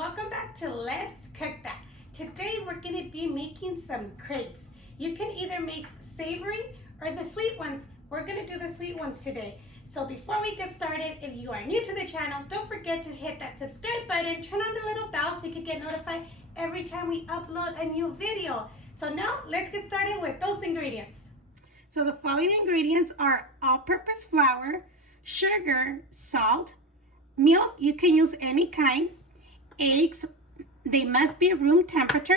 welcome back to Let's Cook That. Today we're going to be making some crepes. You can either make savory or the sweet ones. We're going to do the sweet ones today. So before we get started, if you are new to the channel, don't forget to hit that subscribe button, turn on the little bell so you can get notified every time we upload a new video. So now let's get started with those ingredients. So the following ingredients are all-purpose flour, sugar, salt, milk, you can use any kind, eggs, they must be room temperature,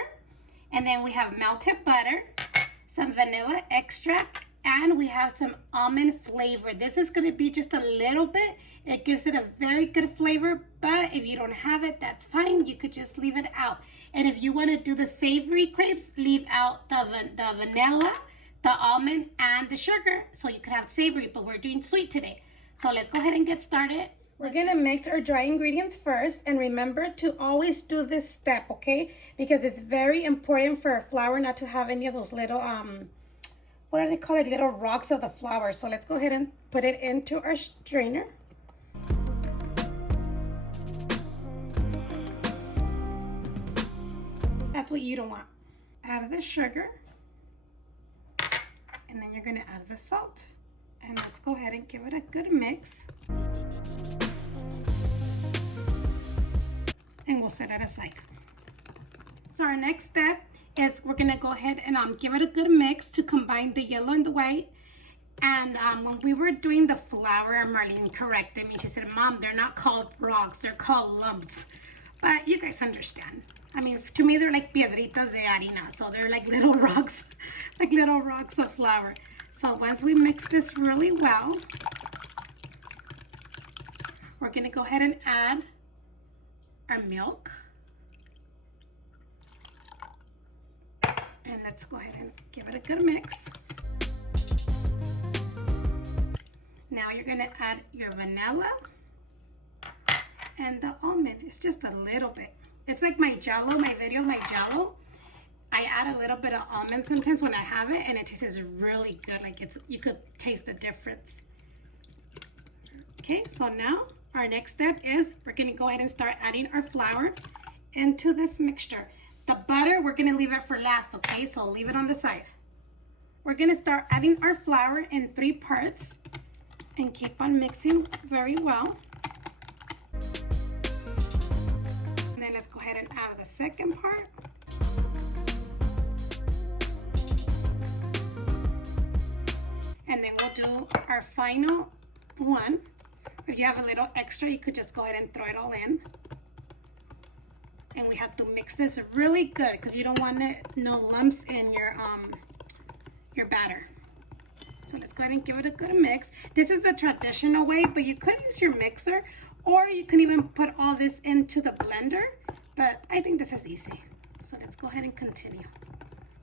and then we have melted butter, some vanilla extract, and we have some almond flavor. This is going to be just a little bit. It gives it a very good flavor, but if you don't have it, that's fine. You could just leave it out. And if you want to do the savory crepes, leave out the vanilla, the almond, and the sugar, so you could have savory, but we're doing sweet today. So let's go ahead and get started. We're gonna mix our dry ingredients first, and remember to always do this step, okay? Because it's very important for our flour not to have any of those little, what are they called? Little rocks of the flour. So let's go ahead and put it into our strainer. That's what you don't want. Add the sugar, and then you're gonna add the salt. And let's go ahead and give it a good mix. And we'll set it aside. So our next step is we're gonna go ahead and give it a good mix to combine the yellow and the white. And when we were doing the flour, Marlene corrected me. She said, Mom, they're not called rocks, they're called lumps. But you guys understand. I mean, to me, they're like piedritas de harina. So they're like little rocks, like little rocks of flour. So once we mix this really well, we're gonna go ahead and add our milk. And let's go ahead and give it a good mix. Now you're gonna add your vanilla and the almond. It's just a little bit. It's like my Jell-O, my Jell-O. I add a little bit of almond sometimes when I have it, and it tastes really good. Like you could taste the difference. Okay, so now our next step is we're gonna go ahead and start adding our flour into this mixture. The butter, we're gonna leave it for last, okay? So leave it on the side. We're gonna start adding our flour in 3 parts and keep on mixing very well. And then let's go ahead and add the second part. And then we'll do our final one. If you have a little extra, you could just go ahead and throw it all in. And we have to mix this really good because you don't want no lumps in your batter. So let's go ahead and give it a good mix. This is a traditional way, but you could use your mixer, or you can even put all this into the blender. But I think this is easy. So let's go ahead and continue.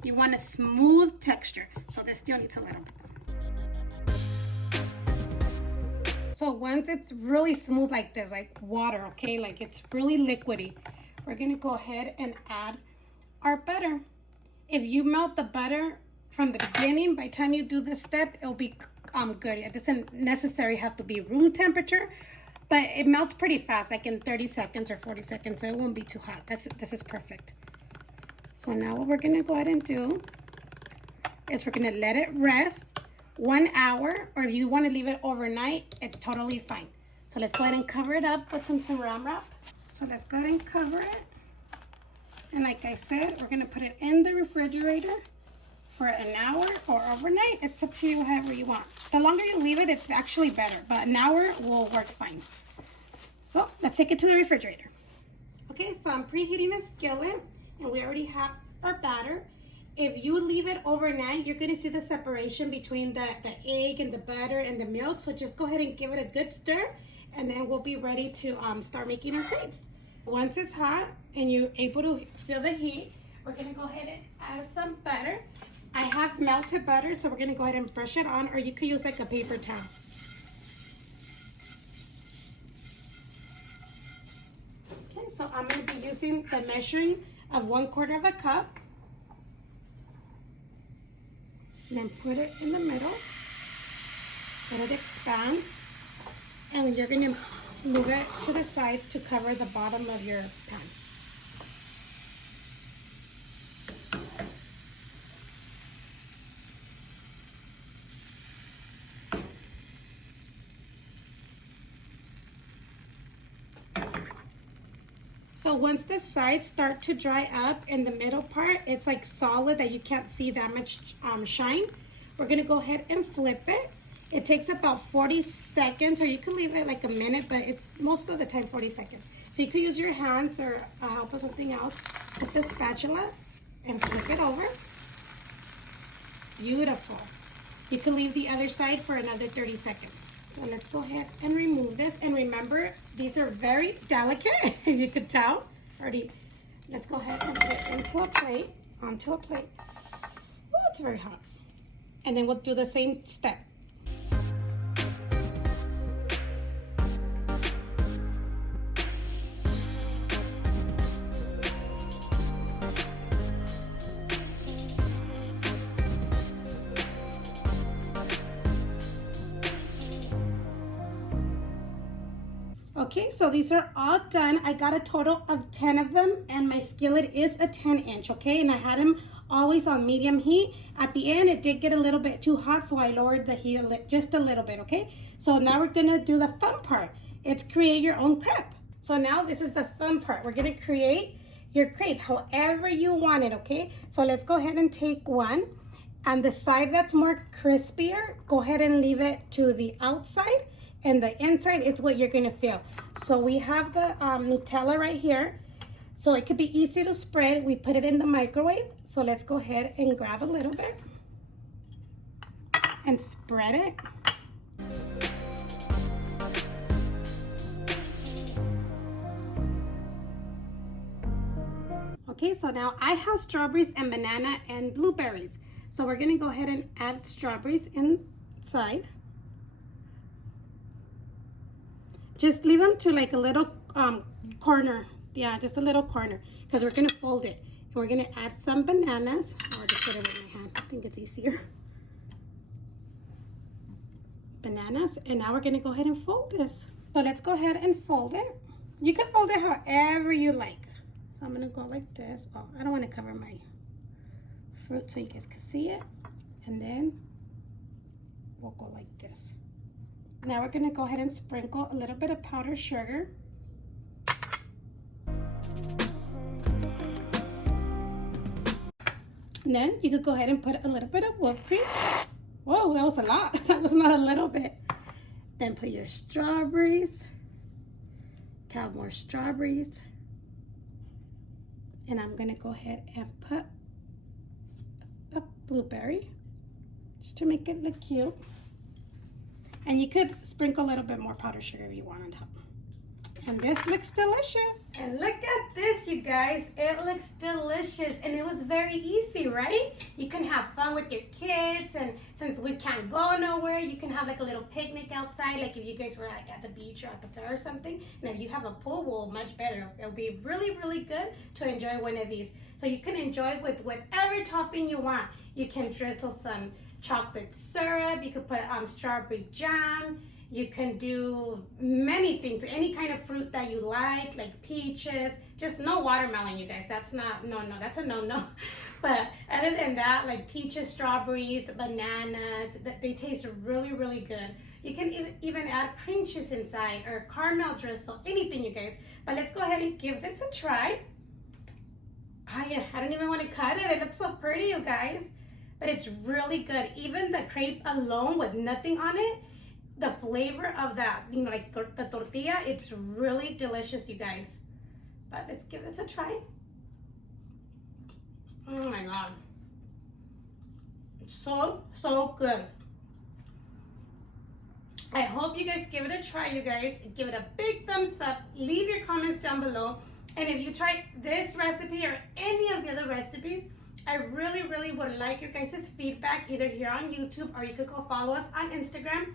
You want a smooth texture, so this still needs a little bit. So once it's really smooth like this, like water, okay, like it's really liquidy, we're gonna go ahead and add our butter. If you melt the butter from the beginning, by the time you do this step, it'll be good. It doesn't necessarily have to be room temperature, but it melts pretty fast, like in 30 seconds or 40 seconds, so it won't be too hot. This is perfect. So now what we're gonna go ahead and do is we're gonna let it rest 1 hour, or if you want to leave it overnight, it's totally fine. So let's go ahead and cover it up with some saran wrap. So let's go ahead and cover it. And like I said, we're going to put it in the refrigerator for an hour or overnight. It's up to you, however you want. The longer you leave it, it's actually better, but an hour will work fine. So let's take it to the refrigerator. Okay, so I'm preheating a skillet, and we already have our batter. If you leave it overnight, you're going to see the separation between the egg and the butter and the milk. So just go ahead and give it a good stir, and then we'll be ready to start making our crepes. Once it's hot and you're able to feel the heat, we're going to go ahead and add some butter. I have melted butter, so we're going to go ahead and brush it on, or you could use like a paper towel. Okay, so I'm going to be using the measuring of 1/4 cup. And then put it in the middle, let it expand, and you're going to move it to the sides to cover the bottom of your pan. So once the sides start to dry up in the middle part, it's like solid that you can't see that much shine. We're gonna go ahead and flip it. It takes about 40 seconds, or you can leave it like a minute, but it's most of the time 40 seconds. So you could use your hands or help with something else with the spatula and flip it over. Beautiful. You can leave the other side for another 30 seconds. So let's go ahead and remove this. And remember, these are very delicate, you could tell. Already, let's go ahead and put it into a plate, onto a plate. Oh, it's very hot. And then we'll do the same step. Okay, so these are all done. I got a total of 10 of them, and my skillet is a 10-inch, okay? And I had them always on medium heat. At the end, it did get a little bit too hot, so I lowered the heat just a little bit, okay? So now we're gonna do the fun part. It's create your own crepe. So now this is the fun part. We're gonna create your crepe however you want it, okay? So let's go ahead and take one. And the side that's more crispier, go ahead and leave it to the outside. And the inside is what you're gonna feel. So we have the Nutella right here. So it could be easy to spread. We put it in the microwave. So let's go ahead and grab a little bit and spread it. Okay, so now I have strawberries and banana and blueberries. So we're gonna go ahead and add strawberries inside. Just leave them to like a little corner. Yeah, just a little corner, because we're gonna fold it. And we're gonna add some bananas. I'll just put it with my hand. I think it's easier. Bananas, and now we're gonna go ahead and fold this. So let's go ahead and fold it. You can fold it however you like. So I'm gonna go like this. Oh, I don't wanna cover my fruit so you guys can see it. And then we'll go like this. Now we're gonna go ahead and sprinkle a little bit of powdered sugar. And then you could go ahead and put a little bit of whipped cream. Whoa, that was a lot. That was not a little bit. Then put your strawberries. Count more strawberries. And I'm gonna go ahead and put a blueberry just to make it look cute. And you could sprinkle a little bit more powdered sugar if you want on top. And this looks delicious. And look at this, you guys. It looks delicious. And it was very easy, right? You can have fun with your kids. And since we can't go nowhere, you can have like a little picnic outside. Like if you guys were like at the beach or at the fair or something. And if you have a pool, well, much better. It'll be really, really good to enjoy one of these. So you can enjoy with whatever topping you want. You can drizzle some chocolate syrup. You could put strawberry jam. You can do many things, any kind of fruit that you like peaches. Just no watermelon, you guys. That's not, no, that's a no. But other than that, like peaches, strawberries, bananas, they taste really, really good. You can even add cream cheese inside or caramel drizzle, anything, you guys. But let's go ahead and give this a try. Oh yeah, I don't even want to cut it. It looks so pretty, you guys. But it's really good. Even the crepe alone with nothing on it, the flavor of that, like the tortilla, it's really delicious, you guys. But let's give this a try. Oh my God. It's so, so good. I hope you guys give it a try, you guys. Give it a big thumbs up. Leave your comments down below. And if you try this recipe or any of the other recipes, I really, really would like your guys' feedback either here on YouTube or you could go follow us on Instagram.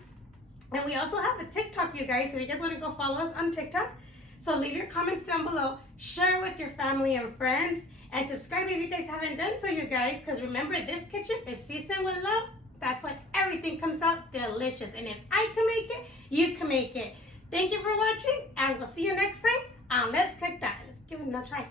And we also have a TikTok, you guys, if you guys want to go follow us on TikTok. So leave your comments down below, share with your family and friends, and subscribe if you guys haven't done so, you guys, because remember, this kitchen is seasoned with love. That's why everything comes out delicious. And if I can make it, you can make it. Thank you for watching, and we'll see you next time on Let's Cook That. Let's give it another try.